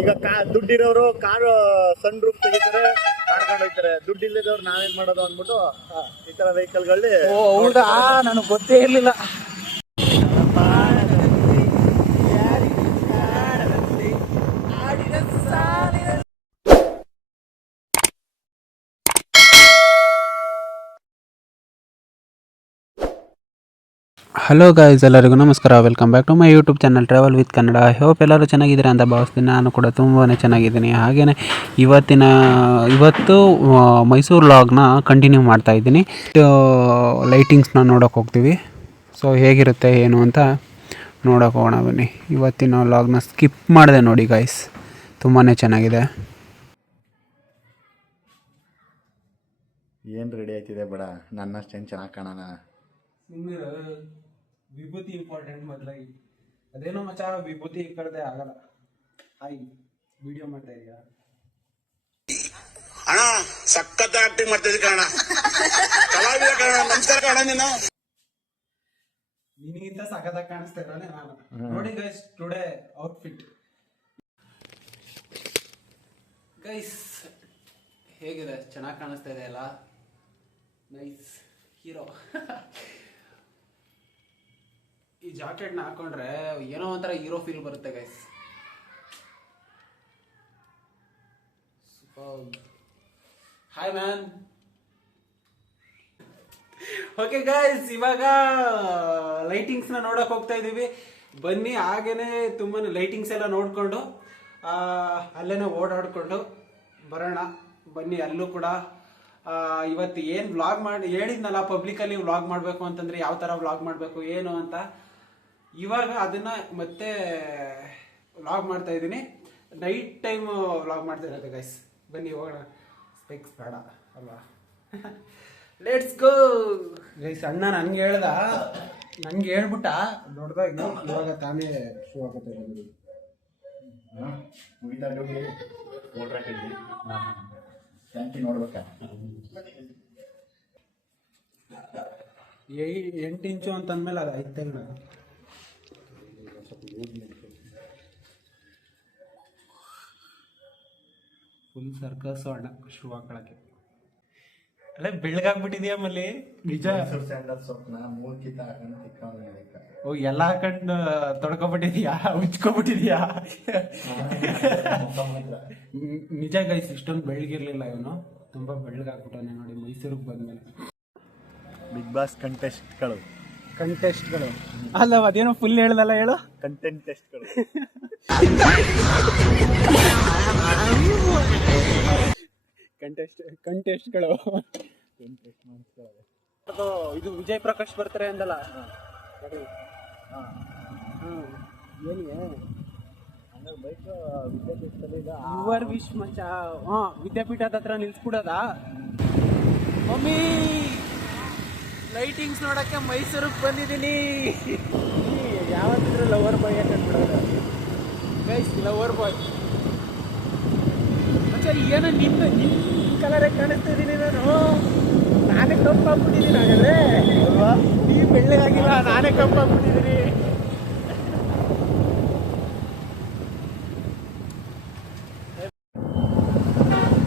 ಈಗ ದುಡ್ಡಿರೋರು ಕಾರು ಸಣ್ಣ ರೂಪ್ ತೆಗಿತಾರೆ, ಮಾಡ್ಕೊಂಡು ಹೋಗ್ತಾರೆ. ದುಡ್ಡು ಇಲ್ಲದವ್ರು ನಾವೇನ್ ಮಾಡೋದು ಅಂದ್ಬಿಟ್ಟು ಈ ತರ ವೆಹಿಕಲ್ಗಳಲ್ಲಿ. ಹೌದಾ, ನನಗೆ ಗೊತ್ತೇ ಇರ್ಲಿಲ್ಲ. ಹಲೋ ಗಾಯ್ಸ್, ಎಲ್ಲರಿಗೂ ನಮಸ್ಕಾರ. Welcome back to my YouTube channel travel with Kannada. I hope ಎಲ್ಲರೂ ಚೆನ್ನಾಗಿದ್ದೀರಾ ಅಂತ ಭಾವಿಸ್ತೀನಿ. ನಾನು ಕೂಡ ತುಂಬಾ ಚೆನ್ನಾಗಿದ್ದೀನಿ. ಹಾಗೆಯೇ ಇವತ್ತು ಮೈಸೂರು ಲಾಗ್ನ ಕಂಟಿನ್ಯೂ ಮಾಡ್ತಾಯಿದ್ದೀನಿ. ಲೈಟಿಂಗ್ಸ್ನ ನೋಡೋಕೆ ಹೋಗ್ತೀವಿ. ಸೊ ಹೇಗಿರುತ್ತೆ ಏನು ಅಂತ ನೋಡೋಕೆ ಹೋಗೋಣ ಬನ್ನಿ. ಇವತ್ತಿನ ಲಾಗ್ನ ಸ್ಕಿಪ್ ಮಾಡಿದೆ ನೋಡಿ ಗಾಯ್ಸ್, ತುಂಬಾ ಚೆನ್ನಾಗಿದೆ. ಏನು ರೆಡಿ ಆಯ್ತಿದೆ ಬೇಡ, ನನ್ನಷ್ಟೇನು ಚೆನ್ನಾಗಿ ಕಾಣೋಣ. ವಿಭೂತಿ ಇಂಪಾರ್ಟೆಂಟ್ ಮೊದಲಾಗಿ. ಅದೇನೋ ಮಚ್ಚ, ವಿಭೂತಿ ಇಕ್ಕಳದೆ ಆಗಲ್ಲ. ಹಾಯ್, ವಿಡಿಯೋ ಮಾಡ್ತಾ ಇದೀಯಾ ಅಣ್ಣ? ಸಖತ್ ಆಕ್ಟಿಂಗ್ ಮಾಡ್ತಿದ್ದೆ ಕಣ, ಕಲಾವಿದ ಕಣ. ನಮಸ್ಕಾರ ಕಣ. ನಿನಗಿಂತ ಸಖತ್ತಾಗಿ ಕಾಣಿಸ್ತಾ ಇರೋನೆ ನಾನು. ನೋಡಿ ಗೈಸ್, ಟುಡೇ ಔಟ್ಫಿಟ್ ಗೈಸ್ ಹೇಗಿದೆ? ಚೆನ್ನಾಗಿ ಕಾಣಿಸ್ತಾ ಇದೆ ಅಲ್ಲ? Nice hero. ಈ ಜಾಕೆಟ್ನ ಹಾಕೊಂಡ್ರೆ ಏನೋ ಒಂಥರ ಹೀರೋ ಫೀಲ್ ಬರುತ್ತೆ guys. Hi man. Okay guys, ಇವಾಗ ಲೈಟಿಂಗ್ಸ್ನ ನೋಡಕ್ ಹೋಗ್ತಾ ಇದೀವಿ. ಬನ್ನಿ, ಹಾಗೇನೆ ತುಂಬಾ ಲೈಟಿಂಗ್ಸ್ ಎಲ್ಲ ನೋಡ್ಕೊಂಡು ಅಲ್ಲೇನೆ ಓಡಾಡ್ಕೊಂಡು ಬರೋಣ. ಬನ್ನಿ, ಅಲ್ಲೂ ಕೂಡ ಇವತ್ತು ಏನು ವ್ಲಾಗ್ ಮಾಡಿ ಹೇಳಿದ್ನಲ್ಲ, ಪಬ್ಲಿಕಲ್ಲಿ ವ್ಲಾಗ್ ಮಾಡಬೇಕು ಅಂತಂದರೆ ಯಾವ ಥರ ವ್ಲಾಗ್ ಮಾಡಬೇಕು ಏನು ಅಂತ, ಇವಾಗ ಅದನ್ನು ಮತ್ತೆ ವ್ಲಾಗ್ ಮಾಡ್ತಾ ಇದ್ದೀನಿ. ನೈಟ್ ಟೈಮ್ ವ್ಲಾಗ್ ಮಾಡ್ತಾ ಇರೋದು ಗೈಸ್. ಬನ್ನಿ ಹೋಗೋಣ. ಸ್ಪೆಕ್ಸ್ ಬೇಡ ಅಲ್ವಾ? Let's go guys. ಅಣ್ಣ ನನಗೆ ಹೇಳ್ಬಿಟ್ಟ ದೊಡ್ಡದಾಗಿ. ಇವಾಗ ತಾನೇ ಶೂ ಆಗುತ್ತೆ. ನೋಡ್ಬೇಕಾ? 8 ಇಂಚು ಅಂತಂದ್ಮೇಲೆ ಅದು ಐತೆ. ಫುಲ್ ಸರ್ಕಸ್ ಅಣ್ಣ ಶೂ ಹಾಕೊಳಕ್ಕೆ. ಅಲ್ಲ, ಬೆಳ್ಳಗಾಗ್ಬಿಟ್ಟಿದ್ಯಾ ಮಲ್ಲಿ? ನಿಜ. ಓ, ಎಲ್ಲ ಹಾಕೊಂಡು ತೊಡ್ಕೊಬಿಟ್ಟಿದ್ಯಾ, ಉಚ್ಕೊಬಿಟ್ಟಿದ್ಯಾ? ನಿಜ ಗೈಸ್, ಇಷ್ಟೊಂದು ಬೆಳ್ಳಗಿರ್ಲಿಲ್ಲ ಇವನು. ತುಂಬಾ ಬೆಳ್ಳಗಾಗ್ಬಿಟ್ಟವನೆ ನೋಡಿ ಮೈಸೂರಿಗೆ ಬಂದ್ಮೇಲೆ. ಬಿಗ್ ಬಾಸ್ ಕಂಟೆಸ್ಟ್ಗಳು ಅಲ್ಲ, ಅದೇನೋ ಫುಲ್ ಹೇಳ್ದಲ್ಲ, ಹೇಳು. ಕಂಟೆಂಟ್ ಟೆಸ್ಟ್ಗಳು. ಕಂಟೆಸ್ಟ್ಗಳು. ಇದು ವಿಜಯ್ ಪ್ರಕಾಶ್ ಬರ್ತಾರೆ ಅಂದಲ್ಲ? ಯುವರ್ ವಿಶ್ ಮಚ್ಚ. ವಿದ್ಯಾಪೀಠದ ಹತ್ರ ನಿಲ್ಸ್ಬಿಡೋದಾ? ಮಮ್ಮಿ, ಲೈಟಿಂಗ್ಸ್ ನೋಡಕ್ಕೆ ಮೈಸೂರಿಗೆ ಬಂದಿದ್ದೀನಿ. ಯಾವತ್ತಿದ್ರು ಲವರ್ ಬಾಯ್ ಕಂಡುಬಿಡೋದು ಗೈಸ್. ಲವರ್ ಬಾಯ್ ಮಚ್ಚ. ಏನೋ ನಿನ್ನ ಕಲರೇ ಕಾಣಿಸ್ತಿದ್ದೀನಿ ನಾನು. ನಾನೇ ಕಪ್ಪಾಗ್ಬಿಟ್ಟಿದ್ದೀನಿ. ಹಾಗಾದ್ರೆ ನೀ ಬೆಳ್ಳಗಾಗಿಲ್ಲ, ನಾನೇ ಕಪ್ಪಾಗ್ಬಿಟ್ಟಿದ್ದೀನಿ.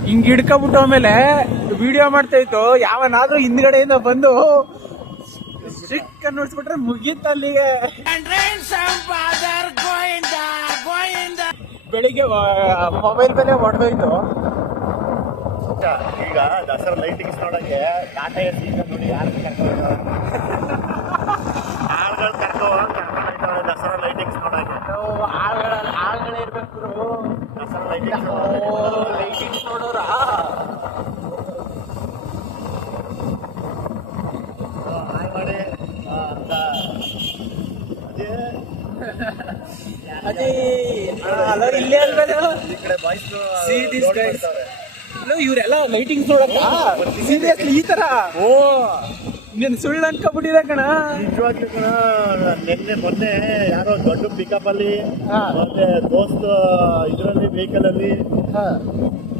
ಹಿಂಗ್ ಹಿಡ್ಕೊಬಿಟ್ಟು ಆಮೇಲೆ ವಿಡಿಯೋ ಮಾಡ್ತಾ ಇತ್ತು. ಯಾವನಾದ್ರೂ ಹಿಂದ್ಗಡೆಯಿಂದ ಬಂದು ಸ್ಟ್ರಿಕ್ ನೋಡ್ಸ್ಬಿಟ್ರೆ ಮುಗೀತು ಅಲ್ಲಿಗೆ. ಬೆಳಿಗ್ಗೆ ಮೊಬೈಲ್ ಬೆಲೆ ಹೊಡೆದೋಯ್ತು. ಈಗ ದಸರಾ ಲೈಟಿಂಗ್ಸ್ ನೋಡಕ್ಕೆ ಟಾಟಾ ಎಸ್ ನೋಡಿ ಯಾರು ಆಳ್ಗಳು ಕರ್ಕೊಂಡ್ರೆ ದಸರಾ ಲೈಟಿಂಗ್ಸ್ ನೋಡಕ್ಕೆ. ಆಳ್ಗಳೇ ಇರ್ಬೇಕು ದಸರಾ ಲೈಟಿಂಗ್ಸ್ ನೋಡೋರ. ಹಾಯ್ ಮಾಡಿ ಅಂತ ಅದೇ ಅಲ್ಲ, ಇಲ್ಲೇ ಅಲ್ವಾ ಈ ಕಡೆ ಬಾಯ್ಸ್ ಇವರೆಲ್ಲ ಲೈಟಿಂಗ್ಸ್ ನೋಡಕ್ಕ ಸೀರಿಯಸ್ಲಿ ಈ ತರ. ಓ, ನೀನು ಸುಳ್ಳು ಅನ್ಕೊಬಿಟ್ಟಿದೆ ಕಣ. ನಿಜವಾಗ್ಲೂ ಕಣ. ಮೊನ್ನೆ ಯಾರೋ ದೊಡ್ಡ ಪಿಕಪ್ ಅಲ್ಲಿ ಮತ್ತೆ ದೋಸ್ತ್ ಇದರಲ್ಲಿ ವೆಹಿಕಲ್ ಅಲ್ಲಿ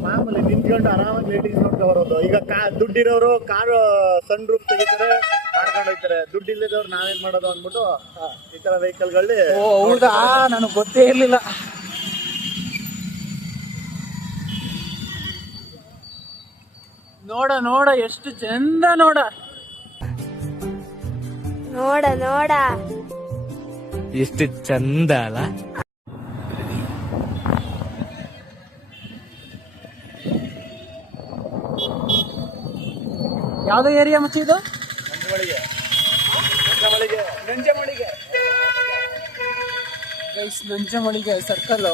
ಮಾಮೂಲಿ ನಿಂತ್ಕೊಂಡು ಆರಾಮಾಗಿ ಲೈಟಿಂಗ್ಸ್ ನೋಡ್ಕೊ ಬರೋದು. ಈಗ ದುಡ್ಡಿರೋರು ಕಾರು ಸಣ್ಣ ರೂಪ್ ತೆಗಿತಾರೆ, ಮಾಡ್ಕೊಂಡು ಹೋಗ್ತಾರೆ. ದುಡ್ಡು ಇಲ್ಲದವ್ರು ನಾವೇನ್ ಮಾಡೋದು ಅಂದ್ಬಿಟ್ಟು ಈ ತರ ವೆಹಿಕಲ್ಗಳಲ್ಲಿ. ಹೌದಾ, ನನಗೆ ಗೊತ್ತೇ ಇರ್ಲಿಲ್ಲ. ನೋಡ ನೋಡ ಎಷ್ಟು ಚಂದ ನೋಡ. ನೋಡ ನೋಡ ಎಷ್ಟು ಚಂದ ಅಲ್ಲ. ಯಾವ್ದೋ ಏರಿಯಾ ಮಚ್ಚ ಇದು? Nanjumalige circle.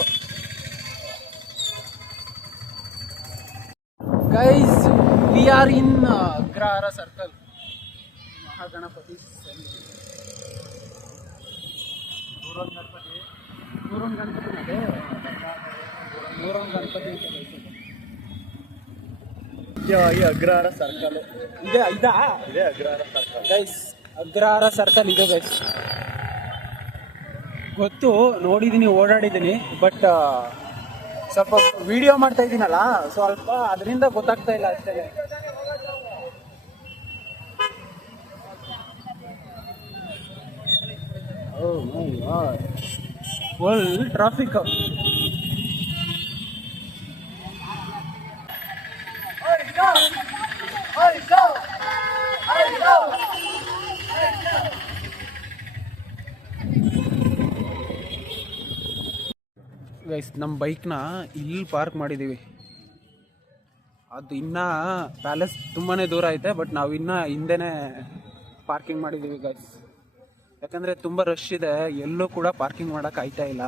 Guys we are in Agrahara circle. Mahaganapati ನೂರೊಂದು ಗಣಪತಿ ಈ ಅಗ್ರಹಾರ ಸರ್ಕಲ್ ಇದೆ. ಇದಾ ಇದೆ Agrahara circle guys, Agrahara circle ಇದೆ ಗೈಸ್. ಗೊತ್ತು, ನೋಡಿದ್ದೀನಿ, ಓಡಾಡಿದ್ದೀನಿ. ಬಟ್ ಸ್ವಲ್ಪ ವಿಡಿಯೋ ಮಾಡ್ತಾ ಇದ್ದೀನಲ್ಲ, ಸ್ವಲ್ಪ ಅದರಿಂದ ಗೊತ್ತಾಗ್ತಾ ಇಲ್ಲ ಅಷ್ಟೇ. Full traffic. ಗೈಸ್, ನಮ್ಮ ಬೈಕ್ನ ಇಲ್ಲಿ ಪಾರ್ಕ್ ಮಾಡಿದ್ದೀವಿ. ಅದು ಇನ್ನೂ ಪ್ಯಾಲೇಸ್ ತುಂಬಾ ದೂರ ಐತೆ, ಬಟ್ ನಾವು ಇನ್ನೂ ಹಿಂದೆನೇ ಪಾರ್ಕಿಂಗ್ ಮಾಡಿದ್ದೀವಿ ಗೈಸ್. ಯಾಕಂದರೆ ತುಂಬ ರಶ್ ಇದೆ, ಎಲ್ಲೂ ಕೂಡ ಪಾರ್ಕಿಂಗ್ ಮಾಡೋಕೆ ಆಯ್ತಾ ಇಲ್ಲ.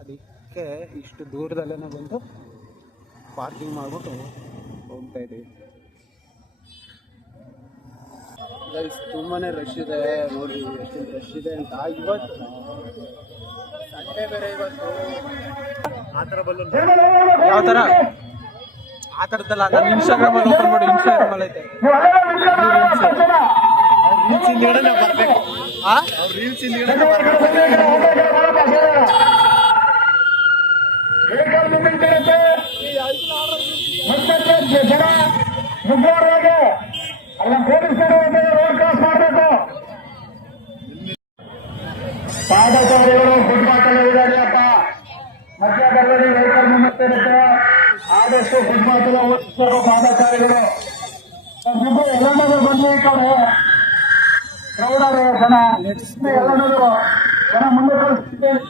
ಅದಕ್ಕೆ ಇಷ್ಟು ದೂರದಲ್ಲೇ ಬಂದು ಪಾರ್ಕಿಂಗ್ ಮಾಡಿಬಿಟ್ಟು ಹೋಗ್ತಾ ಇದ್ದೀವಿ ಗೈಸ್. ತುಂಬಾ ರಶ್ ಇದೆ ನೋಡಿ, ಎಷ್ಟು ರಶ್ ಇದೆ ಅಂತ. ಇವತ್ತು ಸಂಡೇ ಬೇರೆ, ಇವತ್ತು ಆ ಥರ ಬಲ್ಲೂನ್ ಯಾವ ಥರ ಆ ಥರದ್ದಲ್ಲ. ನಾನು ಇನ್ಸ್ಟಾಗ್ರಾಮಲ್ಲಿ ಓಪನ್ ಮಾಡಿ, ಇನ್ಸ್ಟಾಗ್ರಾಮಲ್ಲಿ ಐತೆ. ರೀಲ್ಸ್ ಹಿಂದ್ಗಡೆ ಬರಬೇಕು. ಅವ್ರ ರೀಲ್ಸ್ ಹಿಂದ್ಗಡೆ ಬರಬೇಕು. ಪಾದಚಾರಿಗಳು ಫುಟ್ಪಾತಲ್ಲಿ ಓಡಾಡಿಯಪ್ಪ. ಮಧ್ಯದಲ್ಲಿ ವೆಹಿಕಲ್ ಮುಂದೆ ಇರುತ್ತೆ, ಆದಷ್ಟು ಫುಟ್ಪಾತಲ್ಲಿ ಓಡಿಸಬೇಕು ಪಾದಚಾರಿಗಳು. ಎಲ್ಲರೂ ಬಂದು ಈ ಕಡೆ ಕ್ರೌಡರ್ ಜನ, ಎಲ್ಲರೂ ಜನ ಮುಂದೆ ಕಳಿಸ್ತಿದ್ದೇನೆ.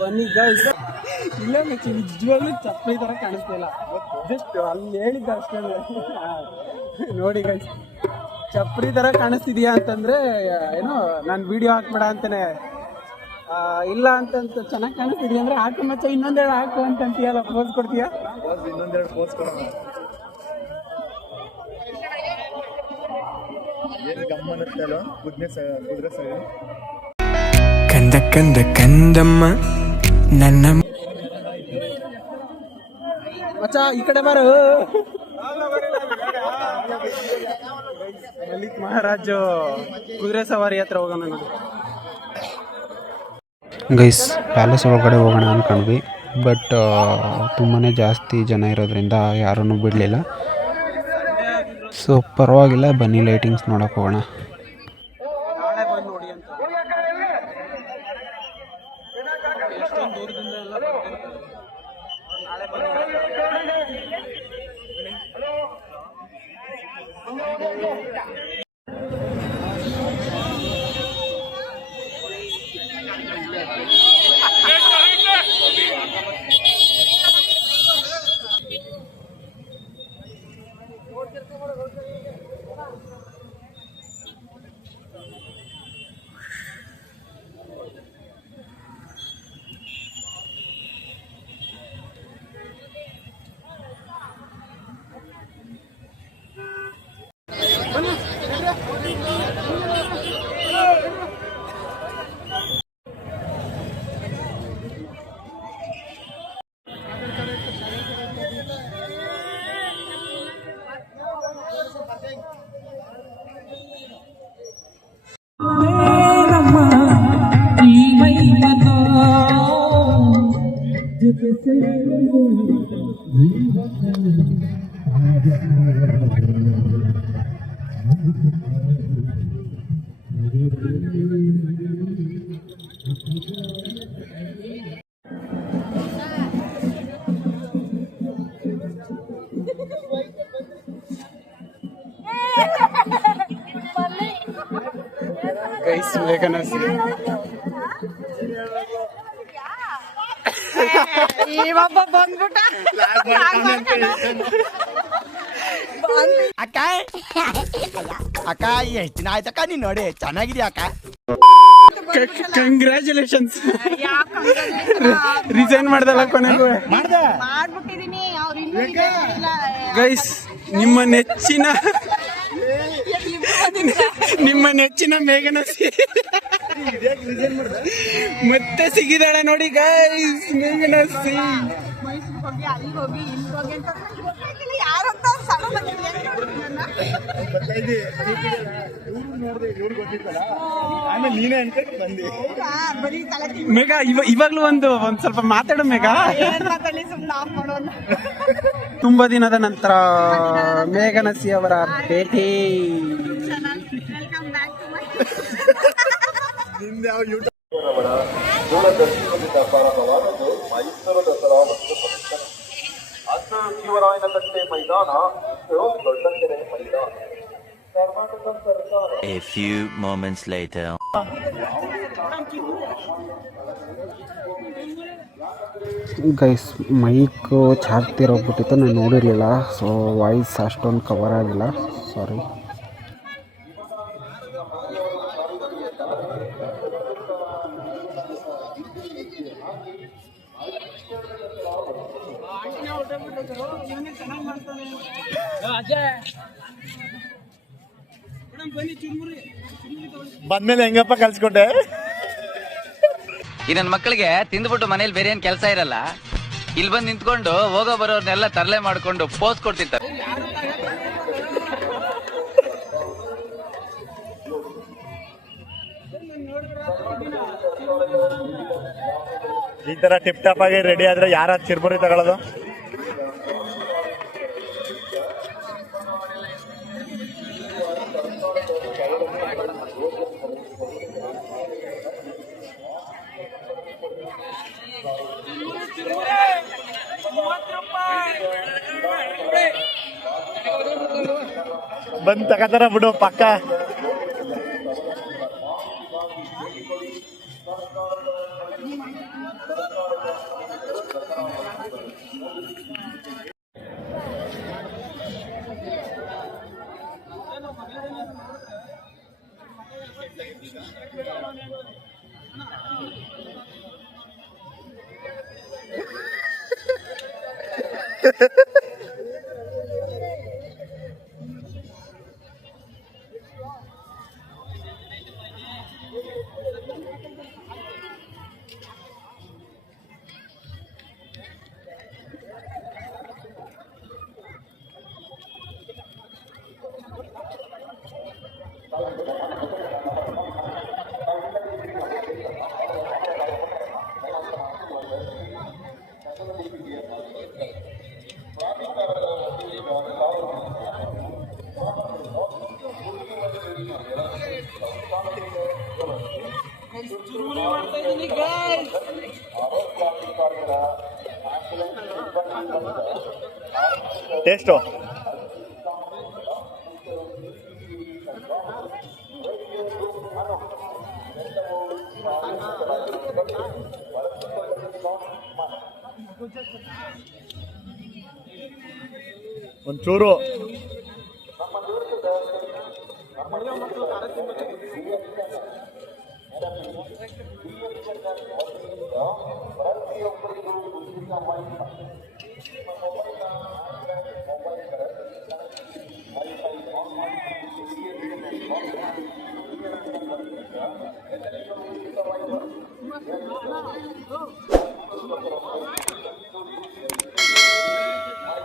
ಬನ್ನಿ ಗೈಸ್. ಇಲ್ಲ ನಿಜವಾಗ್ಲೂ ಚಪ್ಪಲಿ ಥರ ಕಾಣಿಸ್ತಾ ಇಲ್ಲ, ಜಸ್ಟ್ ಅಲ್ಲಿ ಹೇಳಿದ್ದ ಅಷ್ಟೇ. ನೋಡಿ ಗೈಸ್, ಚಪ್ಪಲಿ ಥರ ಕಾಣಿಸ್ತಿದ್ಯಾ ಅಂತಂದ್ರೆ ಏನೋ ನಾನು ವಿಡಿಯೋ ಹಾಕ್ಬೇಡ ಅಂತಾನೆ. ಇಲ್ಲ ಅಂತಂತ ಚೆನ್ನಾಗಿ ಕಾಣಿಸ್ತಿದ್ಯಾ ಅಂದ್ರೆ ಹಾಕು ಮಚ್ಚ, ಇನ್ನೊಂದೆರಡು ಹಾಕು ಅಂತಂತೀಯಲ್ಲ, ಪೋಸ್ ಕೊಡ್ತೀಯ. ಇನ್ನೊಂದೆರಡು ಪೋಸ್ ಕೊಡೋಣ. ಏನು ಗಮ್ಮನತ್ತೆ ಅಲ್ಲ ಕುದುರೆ ಸರಿ. ಕಂದ ಕಂದ ಕಂದಮ್ಮ ನನ್ನ ಮಚ್ಚ ಈ ಕಡೆ ಬಾರು. ಲಲಿತ್ ಮಹಾರಾಜು ಕುದುರೆ ಸವಾರಿ ಹತ್ರ ಹೋಗೋಣ ನೋಡಿ. ಗೈಸ್, ಪ್ಯಾಲೇಸ್ ಒಳಗಡೆ ಹೋಗೋಣ ಅಂದ್ಕೊಂಡ್ವಿ, ಬಟ್ ತುಂಬಾ ಜಾಸ್ತಿ ಜನ ಇರೋದ್ರಿಂದ ಯಾರನ್ನೂ ಬಿಡಲಿಲ್ಲ. ಸೊ ಪರವಾಗಿಲ್ಲ, ಬನ್ನಿ ಲೈಟಿಂಗ್ಸ್ ನೋಡೋಕೆ ಹೋಗೋಣ. ನಾಳೆ ಬಂದು ನೋಡಿ ಅಂತ. ಎಷ್ಟೊಂದು ದೂರದಿಂದ ಎಲ್ಲ ಬರ್ತಿರ್ತಾರೆ. ನಾಳೆ ಬಂದು ವೇಗನಸಿ. ಅಕ್ಕ ಅಕ್ಕ ಎಷ್ಟು ದಿನ ಆಯ್ತಕ್ಕ ನೀನ್ ನೋಡಿ ಚೆನ್ನಾಗಿದ್ಯಾ ಅಕ್ಕ. ಕಂಗ್ರ್ಯಾಚುಲೇಷನ್ಸ್. ರಿಸೈನ್ ಮಾಡ್ದಲ್ಲ ಕೊನೆಗೂ. ಮಾಡ್ಬಿಟ್ಟಿದೀನಿ ಅವ್ರು ಇನ್ನೂ ಗೈಸ್ ನಿಮ್ಮ ನೆಚ್ಚಿನ ಮೇಘನಸಿ ಮತ್ತೆ ಸಿಗಿದಾಳೆ ನೋಡಿ ಗೈಸ್. ಮೇಘನಸಿ ಮೈಸೂರಿಗೆ ಹೋಗಿ ಅಲ್ಲಿಗೆ ಹೋಗಿ ಇಲ್ಲಿ ಹೋಗಿ ಅಂತ ಗೊತ್ತಾಗಿಲ್ಲ ಯಾರಂತ ಸಣ್ಣ ಆಮೇಲೆ ನೀನೇ ಅನ್ಕೊಂಡು ಬಂದಿ. ಬರೀ ತಲೆ ಮೇಘ ಇವಾಗ್ಲೂ ಒಂದ್ ಸ್ವಲ್ಪ ಮಾತಾಡು ಮೇಘ. ಏನ್ ಮಾತಾಡಿ ಸುಮ್ಮನೆ ಆಫ್ ಮಾಡೋಣ. ತುಂಬಾ ದಿನದ ನಂತರ ಮೇಘನಸಿ ಅವರ ಭೇಟಿ. ವೆಲ್ಕಮ್ ಬ್ಯಾಕ್ ಟು ಮೈ ನಿಂದ ಯಾವ ಯೂಟ್ಯೂಬ್ ದೂರದರ್ಶನದಿಂದ ಪ್ರಾರಂಭವಾದದ್ದು ಮೈಸೂರು ದಸರಾ ಮತ್ತು ಫಂಕ್ಷನ್. ಅಂದು ಶಿವರಾಯನಕಟ್ಟೆ ಮೈದಾನ, ದೊಡ್ಡಕೆರೆ ಮೈದಾನ. ಕರ್ನಾಟಕ ಸರ್ಕಾರ. A few moments later. Guys mic ಚಾರ್ತಿರೋಗ್ಬಿಟ್ಟಿತ್ತು, ನಾನು ನೋಡಿರಲಿಲ್ಲ. ಸೊ ವಾಯ್ಸ್ ಅಷ್ಟೊಂದು ಕವರ್ ಆಗಿಲ್ಲ, ಸಾರಿ. ಬಂದ್ಮೇಲೆ ಹೆಂಗಪ್ಪ ಕಲ್ಸ್ಕೊಟ್ಟೆ? ಈ ನನ್ನ ಮಕ್ಕಳಿಗೆ ತಿಂದ್ಬಿಟ್ಟು ಮನೇಲಿ ಬೇರೆ ಏನ್ ಕೆಲಸ ಇರಲ್ಲ, ಇಲ್ಲಿ ಬಂದು ನಿಂತ್ಕೊಂಡು ಹೋಗೋ ಬರೋರ್ನೆಲ್ಲ ತರಲೆ ಮಾಡ್ಕೊಂಡು ಪೋಸ್ ಕೊಡ್ತಿರ್ತಾರೆ. ಈ ತರ ಟಿಪ್ ಟಾಪ್ ಆಗಿ ರೆಡಿ ಆದ್ರೆ ಯಾರ ಚಿರ್ಮುರಿ ತಗೊಳ್ಳೋದು? ಬಂದ್ ತಗತಾರ ಬಿಡು ಪಕ್ಕ. ಟೇಸ್ಟು ಒಂಚೂರು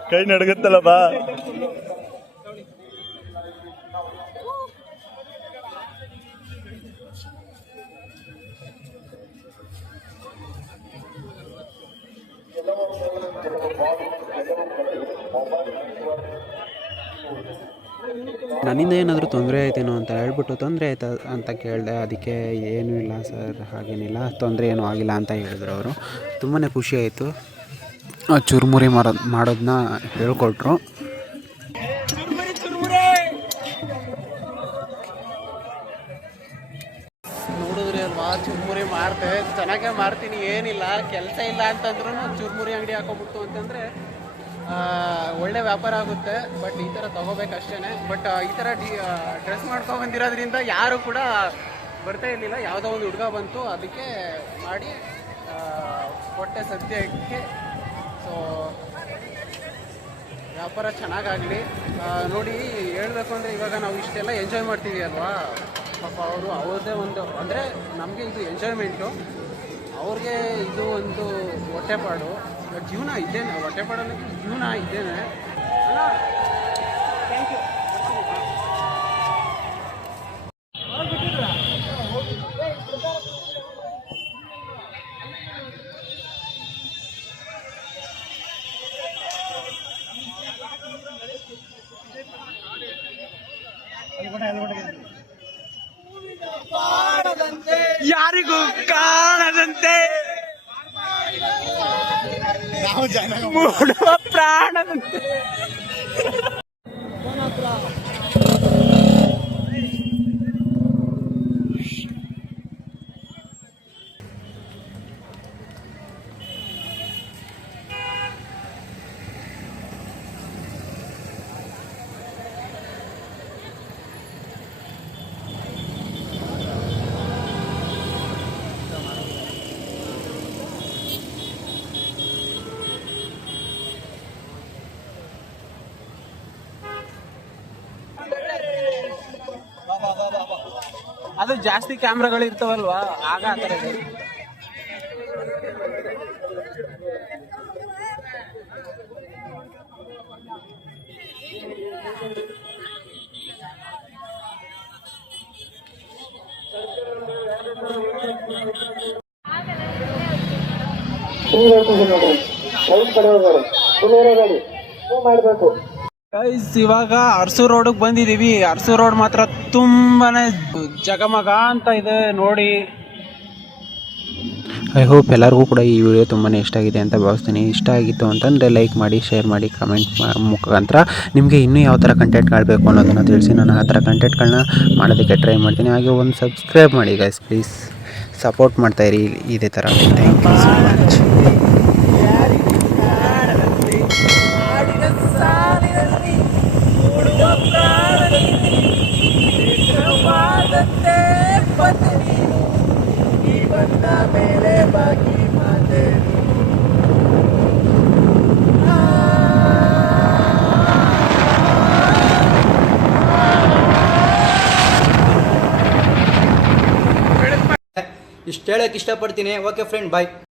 ಕೈ ನಡುಗುತ್ತಲ್ಲ ಬಾ. ನನ್ನಿಂದ ಏನಾದರೂ ತೊಂದರೆ ಆಯ್ತೇನೋ ಅಂತ ಹೇಳ್ಬಿಟ್ಟು, ತೊಂದರೆ ಆಯ್ತಾ ಅಂತ ಕೇಳಿದೆ. ಅದಕ್ಕೆ ಏನೂ ಇಲ್ಲ ಸರ್, ಹಾಗೇನಿಲ್ಲ, ತೊಂದರೆ ಏನೂ ಆಗಿಲ್ಲ ಅಂತ ಹೇಳಿದ್ರು ಅವರು. ತುಂಬಾ ಖುಷಿ ಆಯಿತು. ಚುರುಮುರಿ ಮಾಡೋದನ್ನ ಹೇಳ್ಕೊಟ್ರು. ಮಾರ್ತೀನಿ, ಏನಿಲ್ಲ. ಕೆಲಸ ಇಲ್ಲ ಅಂತಂದ್ರೂ ಚುರುಮುರಿ ಅಂಗಡಿ ಹಾಕೋಬಿಟ್ಟು ಅಂತಂದರೆ ಒಳ್ಳೆ ವ್ಯಾಪಾರ ಆಗುತ್ತೆ. ಬಟ್ ಈ ಥರ ತೊಗೋಬೇಕಷ್ಟೇ. ಬಟ್ ಈ ಥರ ಡ್ರೆಸ್ ಮಾಡ್ಕೊಬಂದಿರೋದ್ರಿಂದ ಯಾರು ಕೂಡ ಬರ್ತಾ ಇರಲಿಲ್ಲ. ಯಾವುದೋ ಒಂದು ಹುಡುಗ ಬಂತು, ಅದಕ್ಕೆ ಮಾಡಿ ಕೊಟ್ಟೆ ಸದ್ಯಕ್ಕೆ. ಸೊ ವ್ಯಾಪಾರ ಚೆನ್ನಾಗಾಗಲಿ. ನೋಡಿ, ಹೇಳಬೇಕು ಅಂದರೆ ಇವಾಗ ನಾವು ಇಷ್ಟೆಲ್ಲ ಎಂಜಾಯ್ ಮಾಡ್ತೀವಿ ಅಲ್ವಾ, ಪಾಪ ಅವರು ಅವ್ರದ್ದೇ ಒಂದು ಅಂದರೆ ನಮಗೆ ಇದು ಎಂಜಾಯ್ಮೆಂಟು, ಅವ್ರಿಗೆ ಇದು ಒಂದು ಹೊಟ್ಟೆಪಾಡು. ಜೀವನ ಇದ್ದೇನೆ, ಹೊಟ್ಟೆಪಾಡಲ್ಲಿ ಜೀವನ ಇದ್ದೇನೆ. Thank you. ಯಾರಿಗೂ ಕಾಣದಂತೆ ಮೂಡುವ ಪ್ರಾಣದಂತೆ. ಅದು ಜಾಸ್ತಿ ಕ್ಯಾಮ್ರಾಗಳು ಇರ್ತಾವಲ್ವಾ, ಆಗ ಆ ಥರ ಇದೆ. ಗೈಸ್, ಇವಾಗ ಅರಸು ರೋಡಿಗೆ ಬಂದಿದ್ದೀವಿ. ಅರಸು ರೋಡ್ ಮಾತ್ರ ತುಂಬಾನೇ ಜಗಮಗ ಅಂತ ಇದೆ ನೋಡಿ. ಐ ಹೋಪ್ ಎಲ್ಲರಿಗೂ ಕೂಡ ಈ ವಿಡಿಯೋ ತುಂಬಾ ಇಷ್ಟ ಆಗಿದೆ ಅಂತ ಭಾವಿಸ್ತೀನಿ. ಇಷ್ಟ ಆಗಿತ್ತು ಅಂತಂದರೆ ಲೈಕ್ ಮಾಡಿ, ಶೇರ್ ಮಾಡಿ, ಕಮೆಂಟ್ ಮುಖಾಂತರ ನಿಮಗೆ ಇನ್ನೂ ಯಾವ ಥರ ಕಂಟೆಂಟ್ಗಳು ಬೇಕು ಅನ್ನೋದನ್ನು ತಿಳಿಸಿ. ನಾನು ಆ ಥರ ಕಂಟೆಂಟ್ಗಳನ್ನ ಮಾಡೋದಕ್ಕೆ ಟ್ರೈ ಮಾಡ್ತೀನಿ. ಹಾಗೆ ಒಂದು ಸಬ್ಸ್ಕ್ರೈಬ್ ಮಾಡಿ ಗೈಸ್, ಪ್ಲೀಸ್ ಸಪೋರ್ಟ್ ಮಾಡ್ತಾಯಿರಿ ಇದೇ ಥರ. Thank you so much. ಇಷ್ಟು ಹೇಳಕ್ಕೆ ಇಷ್ಟಪಡ್ತೀನಿ. ಓಕೆ ಫ್ರೆಂಡ್, ಬಾಯ್.